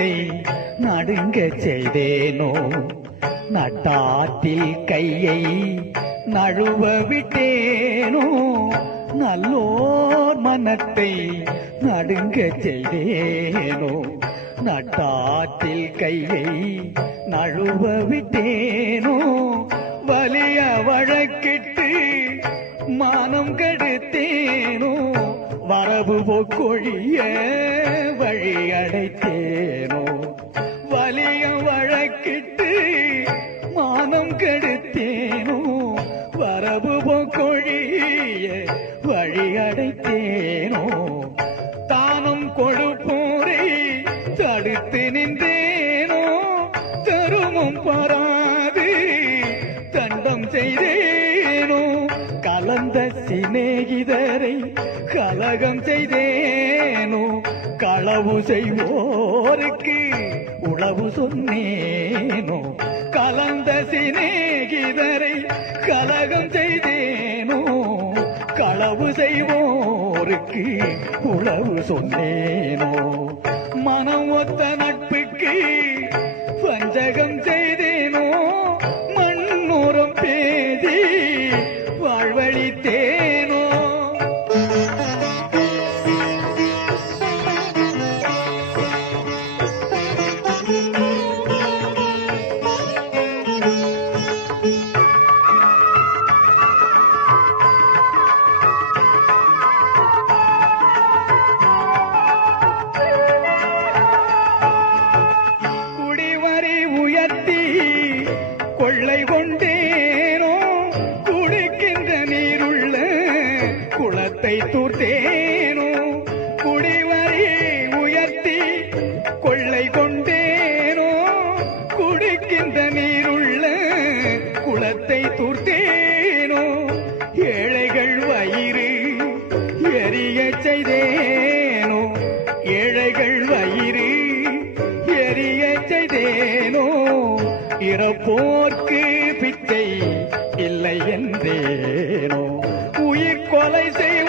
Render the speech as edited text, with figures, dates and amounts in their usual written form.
மனத்தை நடுங்க செய்தேனோ நட்டாற்றில் கையை நழுவ விட்டேனோ நல்லோர் மனத்தை நடுங்க செய்தேனோ நட்டாற்றில் கையை நழுவ விட்டேனோ வலிய வழக்கிட்டு மானம் கெடுத்தேனோ வரவு போக்கொழிய வழி அடைத்தேனோ வலிய வழக்கிட்டு மானம் கெடுத்தேனோ வரவு போக்கொழிய வழி அடைத்தேனோ தானம் கொடுப்போரை தடுத்து நின்றேனோ தருமம் பாராது தண்டம் செய்தேனோ கலந்த சிநேகிதரை கலகம் செய்தேனோ களவு செய்வோருக்கு உளவு சொன்னேனோ கலந்த சிநேகிதரை கலகம் செய்தேனோ களவு செய்வோருக்கு உளவு சொன்னேனோ மனம் ஒத்த நட்புக்கு வஞ்சகம் செய்தேனோ மண்ணோரம் பேதி வாழ்வழித்தேனோ கொள்ளை கொண்டேனோ குடிக்கின்ற நீருள்ள குளத்தை தூர்த்தேனோ குடிவரி உயர்த்தி கொள்ளை கொண்டேனோ குடிக்கின்ற நீருள்ள குளத்தை தூர்த்தேனோ ஏழைகள் வயிறு எரிய செய்தேனோ ஏழைகள் வயிறு எரிய செய்தேனோ இறப்போர்க்கு பிச்சை இல்லை என்றேனோ உயிர் கொலை செய்